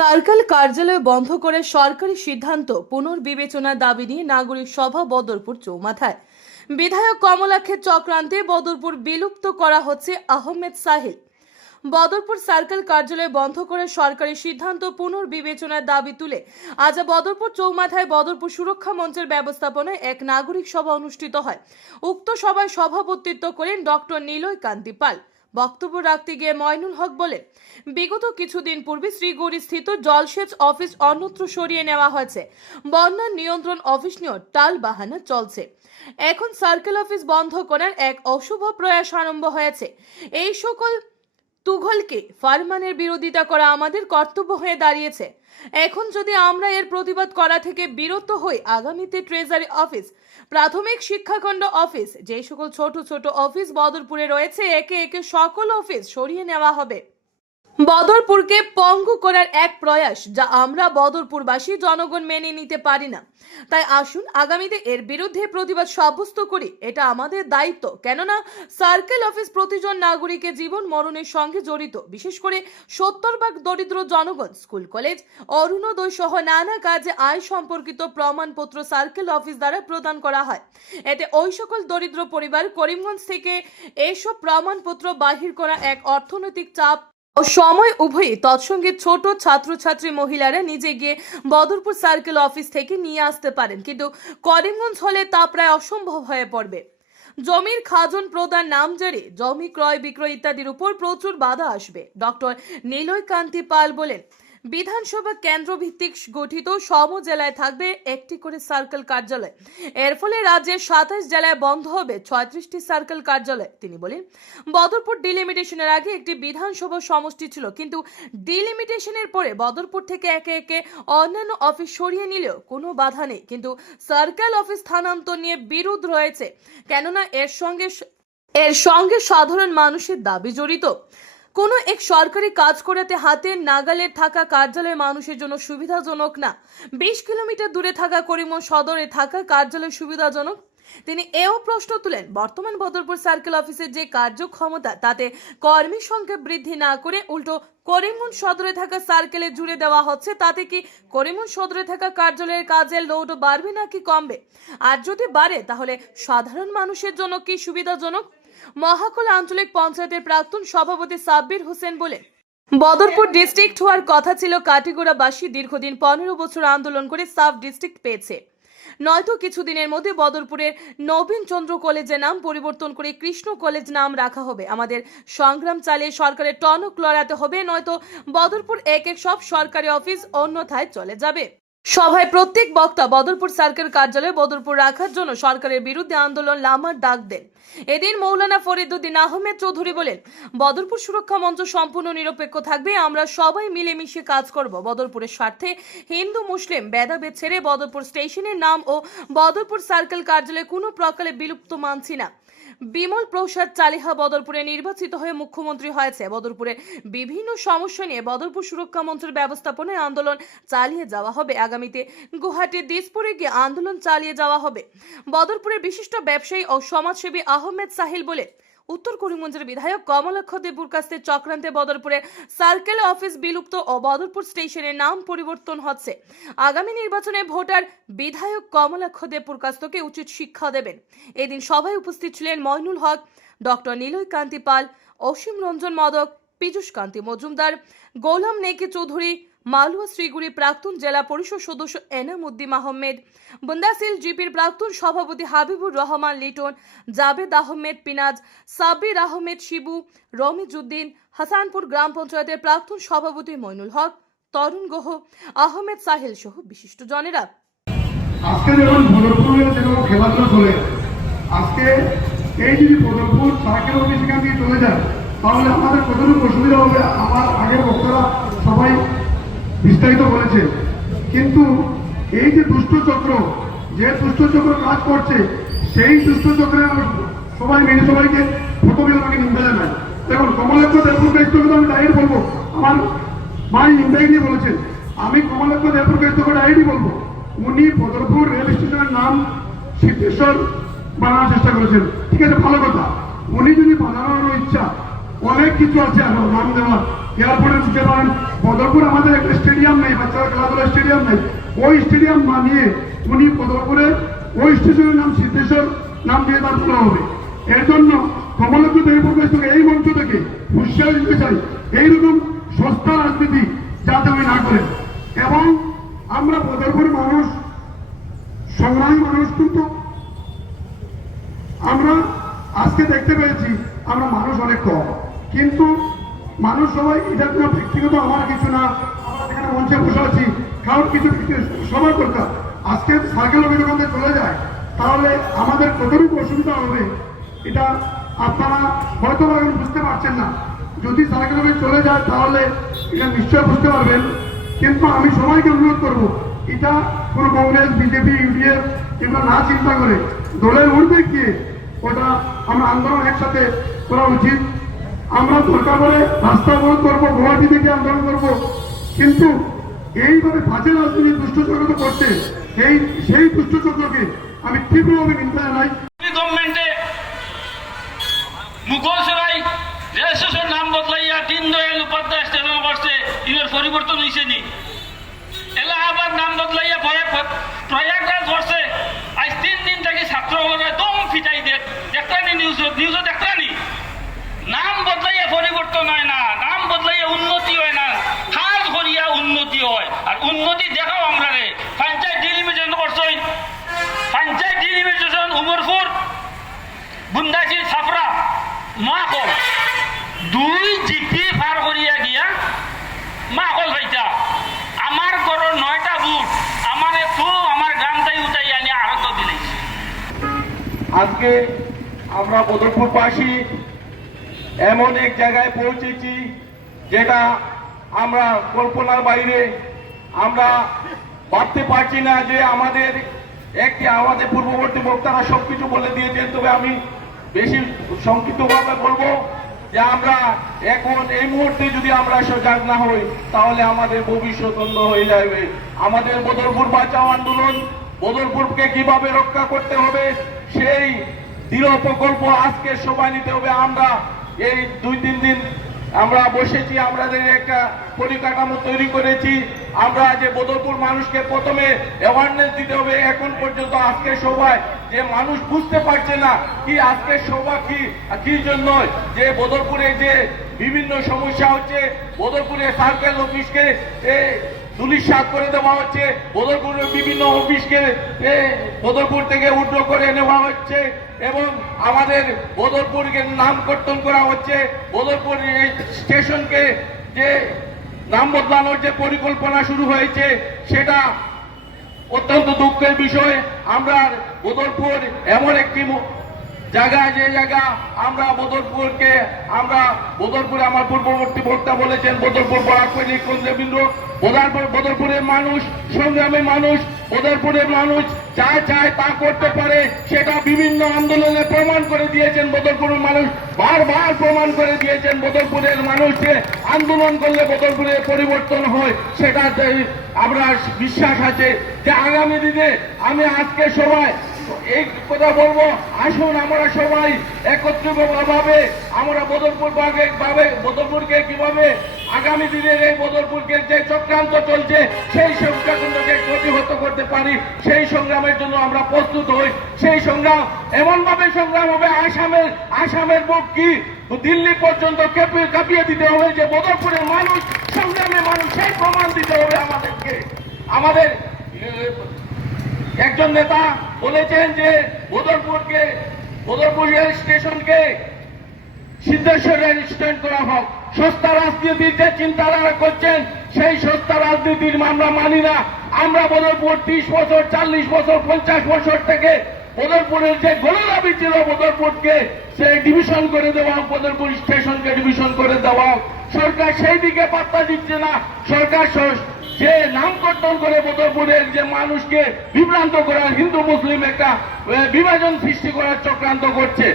Circle কার্যালয় বন্ধ করে সরকারি সিদ্ধান্ত পুনর্বিবেচনার দাবি নিয়ে নাগরিক সভা বদরপুর চৌমাথায়। বিধায়ক কমলাক্ষের চক্রান্তে বদরপুর বিলুপ্ত করা হচ্ছে আহমেদ সাহিল। বদরপুর সার্কেল কার্যালয় বন্ধ করে সরকারি সিদ্ধান্ত পুনর্বিবেচনার দাবি তুলে আজ বদরপুর চৌমাথায় বদরপুর সুরক্ষা মঞ্চের ব্যবস্থাপনায় এক নাগরিক সভা অনুষ্ঠিত হয়। উক্ত সভায় সভাপতিত্ব করেন ডক্টর নিলয় কান্তি পাল। বক্তব্য রাখতে গিয়ে ময়নুল হক বলেন, বিগত কিছুদিন পূর্বে শ্রীগৌরী স্থিত জলসেচ অফিস অন্যত্র সরিয়ে নেওয়া হয়েছে। বন্যা নিয়ন্ত্রণ অফিস নিয়েও টাল বাহানা চলছে। এখন সার্কেল অফিস বন্ধ করার এক অশুভ প্রয়াস আরম্ভ হয়েছে। এই সকল তুঘলকে ফারমানের বিরোধিতা করা আমাদের কর্তব্য হয়ে দাঁড়িয়েছে। এখন যদি আমরা এর প্রতিবাদ করা থেকে বিরত হই, আগামীতে ট্রেজারি অফিস, প্রাথমিক শিক্ষাখণ্ড অফিস, যে সকল ছোট ছোট অফিস বদরপুরে রয়েছে, একে একে সকল অফিস সরিয়ে নেওয়া হবে। বদরপুরকে পঙ্গু করার এক প্রয়াস, যা আমরা বদরপুরবাসী জনগণ মেনে নিতে পারি না। তাই আসুন আগামীতে এর বিরুদ্ধে প্রতিবাদ সাব্যস্ত করি। এটা আমাদের দায়িত্ব, কেননা সার্কেল অফিস প্রতিজন নাগরিকের জীবন মরণের সঙ্গে জড়িত। বিশেষ করে 70% দরিদ্র জনগণ, স্কুল কলেজ, অরুণোদয় সহ নানা কাজে আয় সম্পর্কিত প্রমাণপত্র সার্কেল অফিস দ্বারা প্রদান করা হয়। এতে ওই সকল দরিদ্র পরিবার করিমগঞ্জ থেকে এসব প্রমাণপত্র বাহির করা এক অর্থনৈতিক চাপ ও সময় উভয়ই। তৎসঙ্গে ছোট ছাত্রছাত্রী মহিলারা নিজে গিয়ে বদরপুর সার্কেল অফিস থেকে নিয়ে আসতে পারেন, কিন্তু করিমগঞ্জ হলে তা প্রায় অসম্ভব হয়ে পড়বে। জমির খাজন প্রদান, নামজারি, জমি ক্রয় বিক্রয় ইত্যাদির উপর প্রচুর বাধা আসবে। ডক্টর নিলয় কান্তি পাল বলেন, বিধানসভা কেন্দ্র ভিত্তিক গঠিত সম জেলায় থাকবে একটি করে সার্কেল কার্যালয়। এর ফলে রাজ্যের 27 জেলায় বন্ধ হবে 36টি সার্কেল কার্যালয়। তিনি বলেন, বদরপুর ডিলিমিটেশনের আগে একটি বিধানসভা সমষ্টি ছিল, কিন্তু ডিলিমিটেশনের পরে বদরপুর থেকে একে একে অন্যান্য অফিস সরিয়ে নিলেও কোনো বাধা নেই, কিন্তু সার্কেল অফিস স্থানান্তর নিয়ে বিরোধ রয়েছে, কেননা এর সঙ্গে সাধারণ মানুষের দাবি জড়িত। কোনো এক সরকারি কাজ করাতে হাতের নাগালে থাকা কার্যালয় মানুষের জন্য সুবিধাজনক না। 20 কিলোমিটার দূরে থাকা করিমগঞ্জ সদরে থাকা কার্যালয় সুবিধাজনক। তিনি এও প্রশ্ন তুলেন, বর্তমান বদরপুর সার্কেল অফিসের যে কার্যক্ষমতা, তাতে কর্মী সংখ্যা বৃদ্ধি না করে উল্টো করিমগঞ্জ সদরে থাকা সার্কেলে জুড়ে দেওয়া হচ্ছে। তাতে কি করিমগঞ্জ সদরে থাকা কার্যালয়ের কাজের লোড বাড়বে নাকি কমবে? আর যদি বাড়ে, তাহলে সাধারণ মানুষের জন্য কি সুবিধাজনক? মহাকুল আঞ্চলিক পঞ্চায়েতের প্রাক্তন সভাপতি সাব্বির হোসেন বলেন, বদরপুর ডিস্ট্রিক্ট হওয়ার কথা ছিল। কাটিগড়াবাসী দীর্ঘদিন 15 বছর আন্দোলন করে সাব ডিস্ট্রিক্ট পেয়েছে। নয়তো কিছুদিনের মধ্যে বদরপুরের নবীন চন্দ্র কলেজের নাম পরিবর্তন করে কৃষ্ণ কলেজ নাম রাখা হবে। আমাদের সংগ্রাম চালিয়ে সরকারের টনক লড়াতে হবে, নয়তো বদরপুর এক এক সব সরকারি অফিস অন্যথায় চলে যাবে। সভায় প্রত্যেক বক্তা বদরপুর সার্কেল কার্যালয়ে বদরপুর রাখার জন্য সরকারের বিরুদ্ধে আন্দোলন লামার ডাক দেন। এদিন মৌলানা ফরিদুদ্দিন আহমেদ চৌধুরী বলেন, বদরপুর সুরক্ষা মঞ্চ সম্পূর্ণ নিরপেক্ষ থাকবে। আমরা সবাই মিলেমিশে কাজ করব। বদরপুরের স্বার্থে হিন্দু মুসলিম ভেদাভেদ ছেড়ে বদরপুর স্টেশনের নাম ও বদরপুর সার্কেল কার্যালয়ে কোনো প্রকারে বিলুপ্ত মানছি না। বিমল প্রসাদ চালিহা বদরপুরে নির্বাচিত হয়ে মুখ্যমন্ত্রী হয়েছে। বদরপুরের বিভিন্ন সমস্যা নিয়ে বদরপুর সুরক্ষা মঞ্চের ব্যবস্থাপনায় আন্দোলন চালিয়ে যাওয়া হবে। আগামীতে গুয়াহাটির দিসপুরে গিয়ে আন্দোলন চালিয়ে যাওয়া হবে। বদরপুরের বিশিষ্ট ব্যবসায়ী ও সমাজসেবী আহমেদ সাহিল বলে, উত্তর করিমগঞ্জের বিধায়ক কমলাক্ষ দেবপুরকাস্তের চক্রান্তে বদরপুরে সার্কেল অফিস বিলুপ্ত ও বদরপুর স্টেশনের নাম পরিবর্তন হচ্ছে। আগামী নির্বাচনে ভোটার বিধায়ক কমলাক্ষ দেবপুরকাস্তকে উচিত শিক্ষা দেবেন। এদিন সভায় উপস্থিত ছিলেন ময়নুল হক, ডক্টর নিলয় কান্তি পাল, অসীম রঞ্জন মদক, পীযূষ কান্তি মজুমদার, গোলাম নেকি চৌধুরী, মালুয়া শ্রীগুড়ি প্রাক্তন জেলা পরিষদ সদস্য এনাম উদ্দিন আহমেদ, বুন্দাসিল জিপির প্রাক্তন সভাপতি হাবিবুর রহমান লিটন, জাবেদ আহমেদ পিনাজ, সাব্বির আহমেদ শিবু, রমিজউদ্দিন, হাসানপুর গ্রাম পঞ্চায়েতের প্রাক্তন সভাপতি মইনুল হক, তরুণ গুহ, আহমেদ সাহিল সহ বিশিষ্ট জনেরা। আজকে যখন বদরপুরে যেরকম খেলাধুলা চলে, আজকে এই যদি বদরপুর সার্কেল অফিস এখান থেকে চলে যায়, তাহলে আমাদের কতটুকু অসুবিধা হবে আমার আগের বক্তারা সবাই বিস্তারিত বলেছে। কিন্তু এই যে দুষ্টচক্র, কাজ করছে, সেই দুষ্টচক্রে সবাই মেনে সবাইকে প্রথমে আমাকে নিন্দা জানায়। দেখুন, কমলাক্ষ দেবপুরকাস্ত আমি ডাইরেক্ট বলবো, আমার ভাই ইন্দাই বলেছেন, আমি কমলাক্ষ দেবপুরকাস্তকে ডাইরেক্টই বলবো, উনি বদরপুর রেল স্টেশনের নাম সিদ্ধেশ্বর বানানোর চেষ্টা করেছেন। ঠিক আছে, ভালো কথা। উনি যদি বানানোর ইচ্ছা, অনেক কিছু আছে নাম দেওয়ার, এয়ারপোর্টে দিতে পারেন, বদরপুর আমাদের একটা স্টেডিয়াম নেই, বাচ্চারা খেলাধুলার স্টেডিয়াম নেই, ওই স্টেডিয়াম বানিয়ে উনি বদরপুরে ওই স্টেশনের নাম সিদ্ধেশ্বর নাম দিয়ে তার তোলা হবে। এর জন্য কমলজ্যোতি এই প্রদেশ থেকে এই মঞ্চ থেকে হুঁশিয়ারি দিতে চাই, এইরকম সস্তা রাজনীতি যাতে উনি না করেন। এবং আমরা বদরপুর মানুষ সংগ্রামী মানুষ, কিন্তু আমরা আজকে দেখতে পেয়েছি আমরা মানুষ অনেক কম, কিন্তু মানুষ সবাই এটা কোনো ব্যক্তিগত আমার কিছু না, আমরা এখানে মঞ্চে বসে আছি কারণ কিছু সবার দরকার। আজকে সার্কেল অফিস যখন চলে যায় তাহলে আমাদের কতটুকু অসুবিধা হবে এটা আপনারা হয়তো এখন বুঝতে পারছেন না। যদি সার্কেল অফিস চলে যায় তাহলে এটা নিশ্চয় বুঝতে পারবেন। কিন্তু আমি সবাইকে অনুরোধ করবো, এটা কোনো কংগ্রেস বিজেপি ইউডিএফ এগুলো না চিন্তা করে দলের ঊর্ধ্বে গিয়ে ওটা আমরা আন্দোলন একসাথে করা উচিত। আমরা দরকার করে রাস্তা অবরোধ করবো, গুয়াহাটি থেকে আন্দোলন করবো, কিন্তু এইভাবে বাজে রাজনীতি দুষ্ট চক্র করছে, সেই দুষ্ট চক্রকে আমি তীব্রভাবে নিন্দা জানাই। গভর্নমেন্টে মুঘলসরাই রেল স্টেশন নাম বদলাইয়া দীনদয়াল উপাধ্যায় স্টেশন করছে, ইনের পরিবর্তন হয়েছে নি। এলাহাবাদ নাম বদলাইয়া প্রয়াগরাজ করছে। আজ 3 দিন থেকে ছাত্রগুলো দম ফিটাই দেখতানি নিউজও দেখতানি। নাম বদলাইয়া পরিবর্তন হয় না, নাম বদলাইয়া উন্নতি হয় না, কাজ করিয়া উন্নতি হয়। আর উন্নতি দেখাও আমরা রে পঞ্চায়েত ডিলিমিটেশন করছই, পঞ্চায়েত ডিলিমিটেশন উমরপুর বুন্দাসি ছাপরা মাকল 2 জিপি পার করিয়া গিয়া মাকল ভাইটা আমার ঘরের 9টা বুট আমার আমার গ্রামটাই উঠাই আনি আরত দিলেছি। আজকে আমরা বদরপুরবাসী এমন এক জায়গায় পৌঁছেছি যেটা আমরা কল্পনার বাইরে। আমরা ভাবতে পারছি না যে আমাদের পূর্ববর্তী বক্তারা সবকিছু বলে দিয়েছেন, তবে আমি বেশি সংক্ষিপ্তভাবে বলবো যে আমরা এখন এই মুহূর্তে যদি আমরা সজাগ না হই তাহলে আমাদের ভবিষ্যৎ অন্ধ হয়ে যাবে। আমাদের বদরপুর বাঁচাও আন্দোলন, বদরপুরকে কিভাবে রক্ষা করতে হবে সেই দৃঢ় প্রকল্প আজকে সবাই নিতে হবে। আমরা এই 2-3 দিন আমরা বসেছি, আমাদের একটা পরিকাঠামো তৈরি করেছি। আমরা যে বদরপুর মানুষকে প্রথমে অ্যাওয়ারনেস দিতে হবে। এখন পর্যন্ত আজকে সবাই যে মানুষ বুঝতে পারছে না কি আজকে সভা কি জন্য, যে বদরপুরে যে বিভিন্ন সমস্যা হচ্ছে, বদরপুরে সার্কেল অফিসকে ধুলিসাৎ করে দেওয়া হচ্ছে, বদরপুরের বিভিন্ন অফিসকে বদরপুর থেকে উড্র করে নেওয়া হচ্ছে এবং আমাদের বদরপুরকে নাম কর্তন করা হচ্ছে। বদরপুর স্টেশনকে যে নাম বদলানোর যে পরিকল্পনা শুরু হয়েছে সেটা অত্যন্ত দুঃখের বিষয়। আমরা বদরপুর এমন একটি জায়গা, যে জায়গা আমরা বদরপুরে আমার পূর্ববর্তী বক্তা বলেছেন বদরপুর বরাকৈনিক কেন্দ্রবিন্দু। বদরপুরের মানুষ সংগ্রামী মানুষ, বদরপুরের মানুষ যা চায় তা করতে পারে, সেটা বিভিন্ন আন্দোলনে প্রমাণ করে দিয়েছেন। বদরপুরের মানুষ বারবার প্রমাণ করে দিয়েছেন বদরপুরের মানুষকে আন্দোলন করলে বদরপুরের পরিবর্তন হয়। সেটা আমরা বিশ্বাস আছে যে আগামী দিনে আমি আজকে সবাই এই কথা বলবো, আসুন আমরা সবাই একত্রিতভাবে আমরা বদরপুরকে কিভাবে আগামী দিনের এই বদরপুরকে যে চক্রান্ত চলছে সেই চক্রান্তকে প্রতিহত করতে পারি, সেই সংগ্রামের জন্য আমরা প্রস্তুত হই। সেই সংগ্রাম এমন ভাবে সংগ্রাম হবে, আসামের বুক কি দিল্লি পর্যন্ত কাঁপিয়ে দিতে হবে যে বদরপুরের মানুষ সংগ্রামের মানুষ, সেই প্রমাণ দিতে হবে আমাদেরকে। আমাদের একজন নেতা বলেছেন যে বদরপুর রেল স্টেশনকে সিদ্ধেশ্বর রেল স্টেশন করা হোক। সস্তা রাজনীতির যে চিন্তাধারা করছেন সেই সস্তা রাজনীতির আমরা মানি না। আমরা বদরপুর 30 বছর 40 বছর 50 বছর থেকে বদরপুরের যে গোলদাবি ছিল বদরপুরকে সেই ডিভিশন করে দেওয়া, বদরপুর স্টেশনকে ডিভিশন করে দেওয়া, সরকার সেই দিকে পাত্তা দিচ্ছে না। সরকার যে নাম কর্তন করে বদরপুরের যে মানুষকে বিভ্রান্ত করার, হিন্দু মুসলিম একটা বিভাজন সৃষ্টি করার চক্রান্ত করছে।